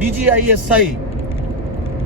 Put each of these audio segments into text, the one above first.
DGI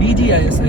DGI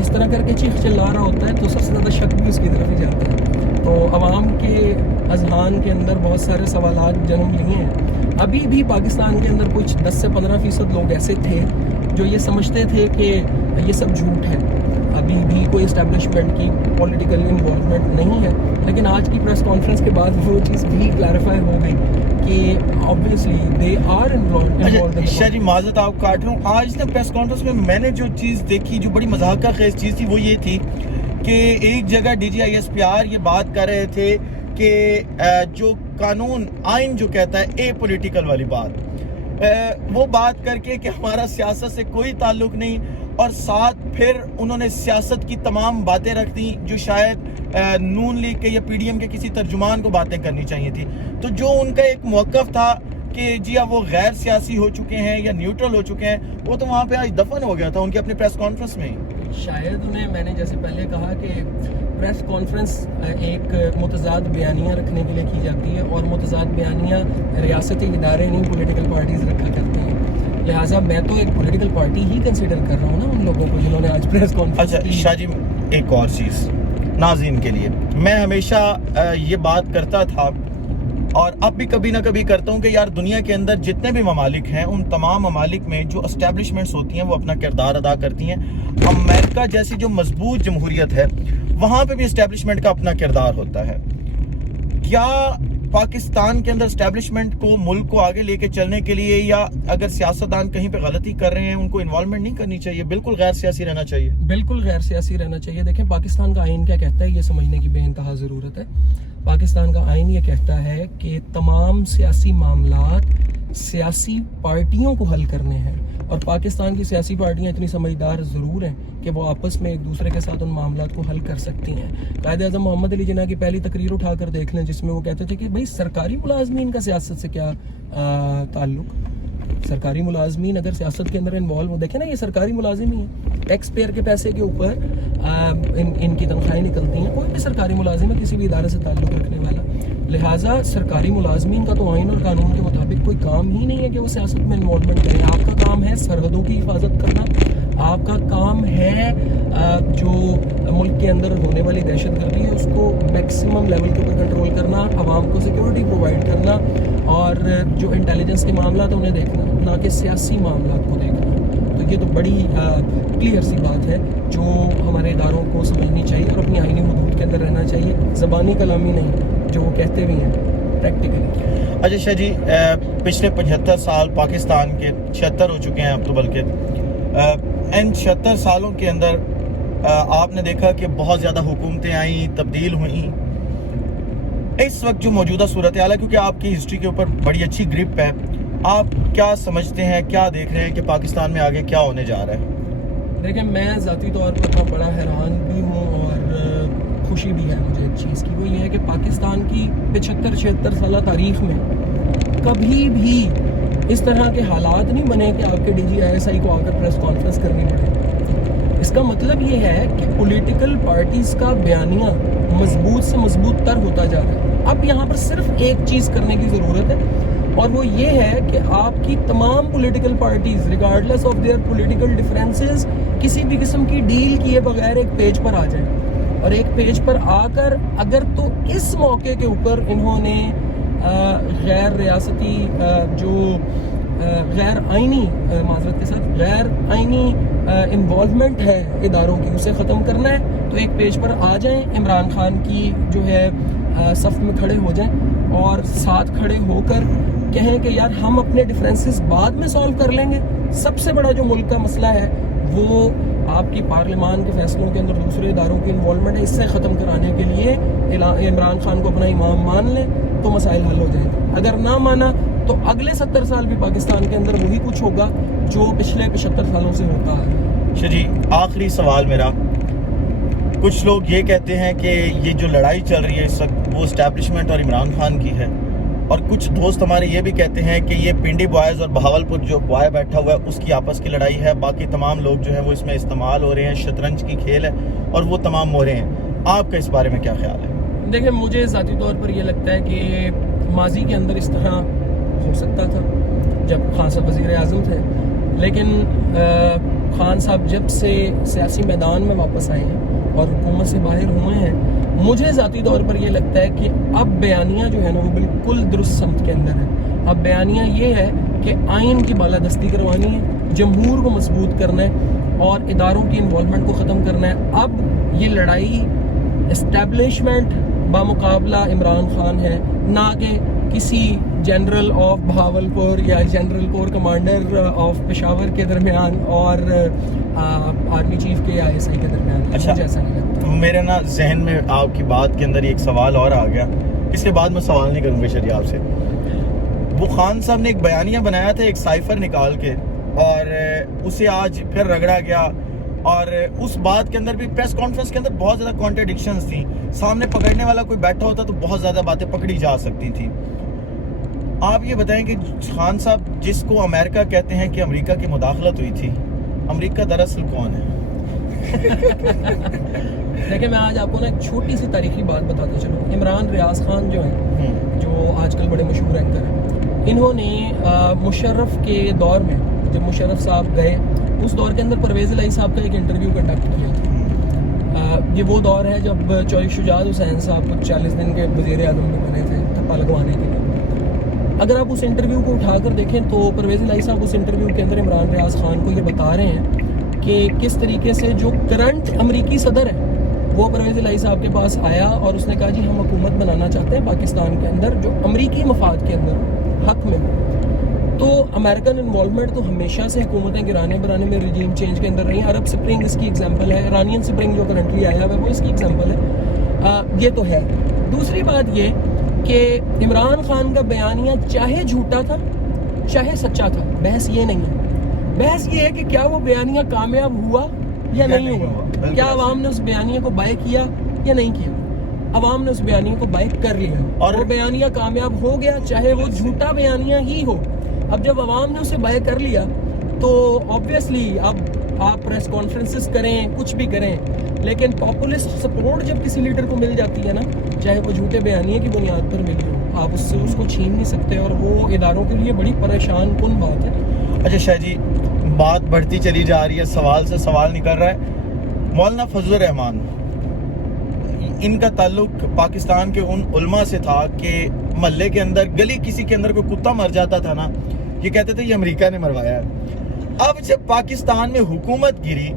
اس طرح کر کے چیخ چلا رہا ہوتا ہے تو سب سے زیادہ شک بھی اس کی طرف ہی جاتا ہے. تو عوام کے اذہان کے اندر بہت سارے سوالات جنم لیے ہیں. ابھی بھی پاکستان کے اندر کچھ 10 سے 15% لوگ ایسے تھے جو یہ سمجھتے تھے کہ یہ سب جھوٹ ہے, ابھی بھی کوئی اسٹیبلشمنٹ کی پولیٹیکل انوالومنٹ نہیں ہے. لیکن آج کی پریس کانفرنس کے بعد وہ چیز بھی کلیریفائی ہو گئی کہ obviously they are involved. شاہ جی معذرت آپ کاٹ رہا ہوں, آج نا پریس کانفرنس میں میں نے جو چیز دیکھی جو بڑی مضحکہ خیز چیز تھی وہ یہ تھی کہ ایک جگہ D G I S P R یہ بات کر رہے تھے کہ جو قانون آئین جو کہتا ہے اے پولیٹیکل والی بات, وہ بات کر کے کہ ہمارا سیاست سے کوئی تعلق نہیں, اور ساتھ پھر انہوں نے سیاست کی تمام باتیں رکھ دی جو شاید نون لیگ کے یا پی ڈی ایم کے کسی ترجمان کو باتیں کرنی چاہیے تھی. تو جو ان کا ایک موقف تھا کہ جی اب وہ غیر سیاسی ہو چکے ہیں یا نیوٹرل ہو چکے ہیں, وہ تو وہاں پہ آج دفن ہو گیا تھا ان کی اپنی پریس کانفرنس میں. شاید انہیں, میں نے جیسے پہلے کہا کہ پریس کانفرنس ایک متضاد بیانیہ رکھنے کے لیے کی جاتی ہے, اور متضاد بیانیہ ریاستی ادارے نہیں پولیٹیکل پارٹیز رکھا کرتے ہیں. لہٰذا میں تو ایک پولیٹیکل پارٹی ہی کنسیڈر کر رہا ہوں نا ان لوگوں کو جنہوں نے آج پریس کانفرنس. اچھا شاہ جی ایک اور چیز ناظرین کے لیے, میں ہمیشہ یہ بات کرتا تھا اور اب بھی کبھی نہ کبھی کرتا ہوں کہ یار دنیا کے اندر جتنے بھی ممالک ہیں ان تمام ممالک میں جو اسٹیبلشمنٹس ہوتی ہیں وہ اپنا کردار ادا کرتی ہیں. امریکہ جیسی جو مضبوط جمہوریت ہے وہاں پہ بھی اسٹیبلشمنٹ کا اپنا کردار ہوتا ہے. کیا پاکستان کے اندر اسٹیبلشمنٹ کو ملک کو آگے لے کے چلنے کے لیے, یا اگر سیاستدان کہیں پہ غلطی کر رہے ہیں ان کو انوالومنٹ نہیں کرنی چاہیے, بالکل غیر سیاسی رہنا چاہیے؟ بالکل غیر سیاسی رہنا چاہیے. دیکھیں پاکستان کا آئین کیا کہتا ہے یہ سمجھنے کی بے انتہا ضرورت ہے. پاکستان کا آئین یہ کہتا ہے کہ تمام سیاسی معاملات سیاسی پارٹیوں کو حل کرنے ہیں, اور پاکستان کی سیاسی پارٹیاں اتنی سمجھدار ضرور ہیں کہ وہ آپس میں ایک دوسرے کے ساتھ ان معاملات کو حل کر سکتی ہیں. قائد اعظم محمد علی جناح کی پہلی تقریر اٹھا کر دیکھ لیں جس میں وہ کہتے تھے کہ بھئی سرکاری ملازمین کا سیاست سے کیا تعلق. سرکاری ملازمین اگر سیاست کے اندر انوالو ہو, دیکھیں نا یہ سرکاری ملازم ہی ہیں, ٹیکس پیئر کے پیسے کے اوپر ان کی تنخواہیں نکلتی ہیں. کوئی بھی سرکاری ملازم ہے کسی بھی ادارے سے تعلق رکھنے والا. لہٰذا سرکاری ملازمین کا تو آئین اور قانون کے مطابق کوئی کام ہی نہیں ہے کہ وہ سیاست میں انوالومنٹ کریں. آپ کا کام ہے سرحدوں کی حفاظت کرنا, آپ کا کام ہے جو ملک کے اندر ہونے والی دہشت گردی ہے اس کو میکسیمم لیول کے اوپر کنٹرول کرنا, عوام کو سیکورٹی پرووائڈ کرنا, اور جو انٹیلیجنس کے معاملات انہیں دیکھنا, نہ کہ سیاسی معاملات کو دیکھنا. تو یہ تو بڑی کلیئر سی بات ہے جو ہمارے اداروں کو سمجھنی چاہیے اور اپنی آئینی حدود کے اندر رہنا چاہیے, زبانی کلامی نہیں جو وہ کہتے بھی ہیں پریکٹیکلی. اچھا شاہ جی, پچھلے 75 سال پاکستان کے 76 ہو چکے ہیں اب تو, بلکہ ان 76 سالوں کے اندر آپ نے دیکھا کہ بہت زیادہ حکومتیں آئیں, تبدیل ہوئیں. اس وقت جو موجودہ صورتحال ہے, کیونکہ آپ کی ہسٹری کے اوپر بڑی اچھی گرپ ہے, آپ کیا سمجھتے ہیں, کیا دیکھ رہے ہیں کہ پاکستان میں آگے کیا ہونے جا رہا ہے؟ دیکھیں میں ذاتی طور پر بڑا حیران بھی ہوں اور خوشی بھی ہے مجھے ایک چیز کی, وہ یہ ہے کہ پاکستان کی 75-76 سالہ تاریخ میں کبھی بھی اس طرح کے حالات نہیں بنے کہ آپ کے D G I S I کو آ کر پریس کانفرنس کرنی پڑے. اس کا مطلب یہ ہے کہ پولیٹیکل پارٹیز کا بیانیہ مضبوط سے مضبوط تر ہوتا جا رہا ہے. اب یہاں پر صرف ایک چیز کرنے کی ضرورت ہے, اور وہ یہ ہے کہ آپ کی تمام political parties regardless of their political differences کسی بھی قسم کی ڈیل کیے بغیر ایک پیج پر آ جائیں, اور ایک پیج پر آ کر اگر تو اس موقع کے اوپر انہوں نے غیر ریاستی جو غیر آئینی معذرت کے ساتھ غیر آئینی انوالومنٹ ہے اداروں کی اسے ختم کرنا ہے تو ایک پیج پر آ جائیں, عمران خان کی جو ہے صف میں کھڑے ہو جائیں اور ساتھ کھڑے ہو کر کہیں کہ یار ہم اپنے ڈفرینسز بعد میں سالو کر لیں گے. سب سے بڑا جو ملک کا مسئلہ ہے وہ آپ کی پارلیمان کے فیصلوں کے اندر دوسرے اداروں کی انوالومنٹ ہے. اس سے ختم کرانے کے لیے عمران خان کو اپنا امام مان لیں تو مسائل حل ہو جائیں گے. اگر نہ مانا تو اگلے 70 سال بھی پاکستان کے اندر وہی کچھ ہوگا جو پچھلے 75 سالوں سے ہوتا ہے. جی آخری سوال میرا, کچھ لوگ یہ کہتے ہیں کہ یہ جو لڑائی چل رہی ہے اس وقت وہ اسٹیبلشمنٹ اور عمران خان کی ہے, اور کچھ دوست ہمارے یہ بھی کہتے ہیں کہ یہ پنڈی بوائز اور بہاولپور جو بوائے بیٹھا ہوا ہے اس کی آپس کی لڑائی ہے, باقی تمام لوگ جو ہیں وہ اس میں استعمال ہو رہے ہیں, شطرنج کی کھیل ہے اور وہ تمام ہو رہے ہیں. آپ کا اس بارے میں کیا خیال ہے؟ دیکھیں مجھے ذاتی طور پر یہ لگتا ہے کہ ماضی کے اندر اس طرح ہو سکتا تھا جب خان صاحب وزیر اعظم تھے, لیکن خان صاحب جب سے سیاسی میدان میں واپس آئے ہیں اور حکومت سے باہر ہوئے ہیں، مجھے ذاتی طور پر یہ لگتا ہے کہ اب بیانیہ جو ہے نا وہ بالکل درست سمت کے اندر ہے. اب بیانیہ یہ ہے کہ آئین کی بالادستی کروانی ہے، جمہور کو مضبوط کرنا ہے اور اداروں کی انوالومنٹ کو ختم کرنا ہے. اب یہ لڑائی اسٹیبلشمنٹ بامقابلہ عمران خان ہے، نہ کہ کسی جنرل آف بہاولپور یا general corps commander of Peshawar کے درمیان اور آرمی چیف کے یا ایس آئی کے درمیان. اچھا، مجھے ایسا نہیں لگتا. میرے نا ذہن میں آپ کی بات کے اندر ایک سوال اور آ گیا، اس کے بعد میں سوال نہیں کروں گا شریف آپ سے. وہ خان صاحب نے ایک بیانیہ بنایا تھا ایک سائفر نکال کے، اور اسے آج پھر رگڑا گیا، اور اس بات کے اندر بھی پریس کانفرنس کے اندر بہت زیادہ کانٹرڈکشنز تھیں. سامنے پکڑنے والا کوئی بیٹھا ہوتا تو بہت زیادہ باتیں پکڑی جا سکتی تھیں. آپ یہ بتائیں کہ خان صاحب جس کو امریکہ کہتے ہیں کہ امریکہ کی مداخلت ہوئی تھی، امریکہ دراصل کون ہے؟ دیکھیں، میں آج آپ کو نا ایک چھوٹی سی تاریخی بات بتاتا چلوں. عمران ریاض خان جو ہیں، جو آج کل بڑے مشہور اینکر ہیں، انہوں نے مشرف کے دور میں جب مشرف صاحب گئے، اس دور کے اندر پرویز الہی صاحب کا ایک انٹرویو کنڈکٹ کیا تھا. یہ وہ دور ہے جب چوہدری شجاعت حسین صاحب کچھ 40 دن کے وزیر اعظم بھی بنے تھے تھپا لگوانے کے لیے. اگر آپ اس انٹرویو کو اٹھا کر دیکھیں تو پرویز الہی صاحب اس انٹرویو کے اندر عمران ریاض خان کو یہ بتا رہے ہیں کہ کس طریقے سے جو کرنٹ امریکی صدر ہے وہ پرویز الہی صاحب کے پاس آیا اور اس نے کہا جی ہم حکومت بنانا چاہتے ہیں پاکستان کے اندر جو امریکی مفاد کے اندر حق میں. تو امریکن انوالومنٹ تو ہمیشہ سے حکومتیں گرانے بنانے میں رجیم چینج کے اندر رہی. عرب سپرنگ اس کی ایگزامپل ہے، ایرانین سپرنگ جو کرنٹلی آیا ہوا ہے وہ اس کی ایگزامپل ہے. یہ تو ہے. دوسری بات یہ کہ عمران خان کا بیانیہ چاہے جھوٹا تھا چاہے سچا تھا، بحث یہ نہیں ہے. بحث یہ ہے کہ کیا وہ بیانیہ کامیاب ہوا یا نہیں ہوا. کیا عوام نے اس بیانیے کو بائے کیا یا نہیں کیا؟ عوام نے اس بیانیے کو بائے کر لیا اور وہ بیانیہ کامیاب ہو گیا، چاہے وہ جھوٹا بیانیہ ہی ہو. اب جب عوام نے اسے بائے کر لیا تو آبویسلی اب آپ پریس کانفرنسز کریں، کچھ بھی کریں، لیکن پاپولسٹ سپورٹ جب کسی لیڈر کو مل جاتی ہے نا، چاہے وہ جھوٹے بیانیے کی بنیاد پر ملی ہو، آپ اس سے اس کو چھین نہیں سکتے، اور وہ اداروں کے لیے بڑی پریشان کن بات ہے. اچھا شاہ جی، بات بڑھتی چلی جا رہی ہے، سوال سے سوال نکل رہا ہے. مولانا فضل الرحمان، ان کا تعلق پاکستان کے ان علماء سے تھا کہ محلے کے اندر گلی کسی کے اندر کوئی کتا مر جاتا تھا نا، یہ کہتے تھے یہ امریکہ نے مروایا ہے. اب جب پاکستان میں حکومت گری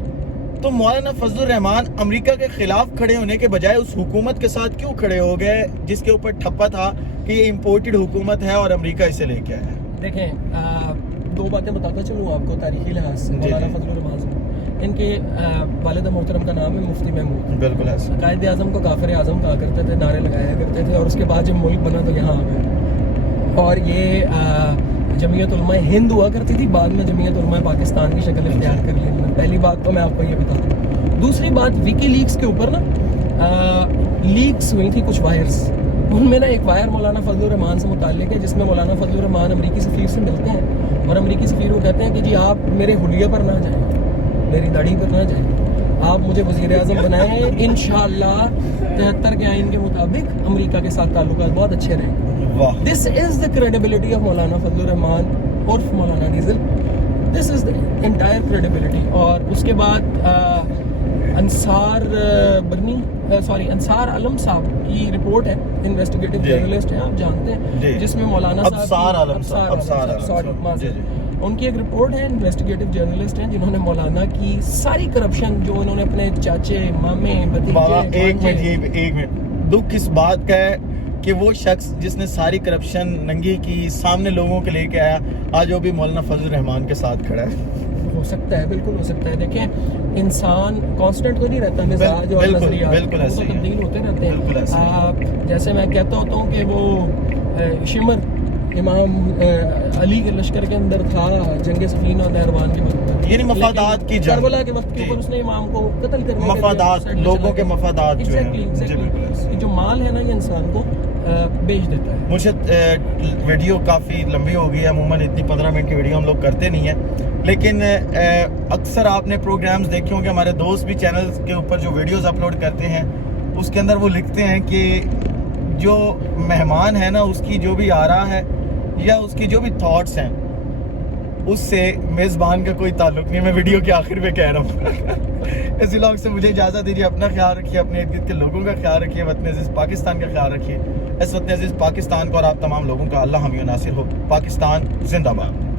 تو مولانا فضل الرحمان امریکہ کے خلاف کھڑے ہونے کے بجائے اس حکومت کے ساتھ کیوں کھڑے ہو گئے جس کے اوپر ٹھپا تھا کہ یہ امپورٹڈ حکومت ہے اور امریکہ اسے لے کے آیا ہے؟ دیکھیں، دو باتیں بتاتا چلوں آپ کو تاریخی لحاظ سے. مولانا فضل الرحمان ان کے والد محترم کا نام ہے مفتی محمود. بالکل ایسا. قائد اعظم کو کافر اعظم کہا کرتے تھے، نعرے لگایا کرتے تھے، اور اس کے بعد جب ملک بنا تو یہاں آ گئے. اور یہ جمعیت علماء ہند ہوا کرتی تھی، بعد میں جمعیت علماء پاکستان کی شکل اختیار کر لی. پہلی بات تو میں آپ کو یہ بتا دوں. دوسری بات، وکی لیکس کے اوپر نا لیکس ہوئی تھی کچھ وائرز. ان میں نا ایک وائر مولانا فضل الرحمان سے متعلق ہے جس میں مولانا فضل الرحمان امریکی سفیر سے ملتے ہیں اور امریکی سفیر کو کہتے ہیں کہ جی آپ میرے حلیے پر نہ جائیں، میری داڑھی پر نہ جائیں، آپ مجھے وزیر اعظم بنائیں، انشاءاللہ 73 کے آئین کے مطابق امریکہ کے ساتھ تعلقات بہت اچھے رہیں. This is the credibility of مولانا فضل الرحمان عرف مولانا diesel. This is the entire credibility. اور اس کے بعد انصار علم صاحب کی رپورٹ ہے، انویسٹیگیٹو جرنلسٹ ہیں، آپ جانتے ہیں، جس میں مولانا ان کی ایک رپورٹ ہے، انویسٹیگیٹو جرنلسٹ ہیں جنہوں نے مولانا کی ساری کرپشن جو انہوں نے اپنے چاچے، مامے، بھتیجے. ایک منٹ، دکھ اس بات کا ہے کہ وہ شخص جس نے ساری کرپشن ننگی کی سامنے لوگوں کے لے کے آیا، آج وہ بھی مولانا فضل الرحمان کے ساتھ کھڑا ہے. ہو سکتا ہے، بالکل ہو سکتا ہے. دیکھیں، انسان کانسٹنٹ تو نہیں رہتا، مزاج اور نظریات تبدیل ہوتے رہتے ہیں. جیسے میں کہتا ہوتا ہوں کہ وہ شمر امام علی کے لشکر کے اندر تھا جنگ صفین اور نہروان کے وقت، یعنی مفادات کی جنگ، کربلا کے وقت کے اوپر اس نے امام کو قتل کرنے مفادات، لوگوں کے مفادات جو ہیں، جو مال ہے نا یہ انسان کو بیچ دیتا ہے. مجھے ویڈیو کافی لمبی ہو گئی ہے، عموماً اتنی 15 منٹ کی ویڈیو ہم لوگ کرتے نہیں ہیں، لیکن اکثر آپ نے پروگرامز دیکھے ہوں کہ ہمارے دوست بھی چینل کے اوپر جو ویڈیوز اپلوڈ کرتے ہیں اس کے اندر وہ لکھتے ہیں کہ جو مہمان ہے نا اس کی جو بھی آرا ہے یا اس کی جو بھی تھاٹس ہیں اس سے میزبان کا کوئی تعلق نہیں، میں ویڈیو کے آخر میں کہہ رہا ہوں. اس ولاگ سے مجھے اجازت دیجیے. اپنا خیال رکھیے، اپنے ارد گرد کے لوگوں کا خیال رکھیے، وطن عزیز پاکستان کا خیال رکھیے. اس وطن عزیز پاکستان کو اور آپ تمام لوگوں کا اللہ حامی و ناصر ہو. پاکستان زندہ باد.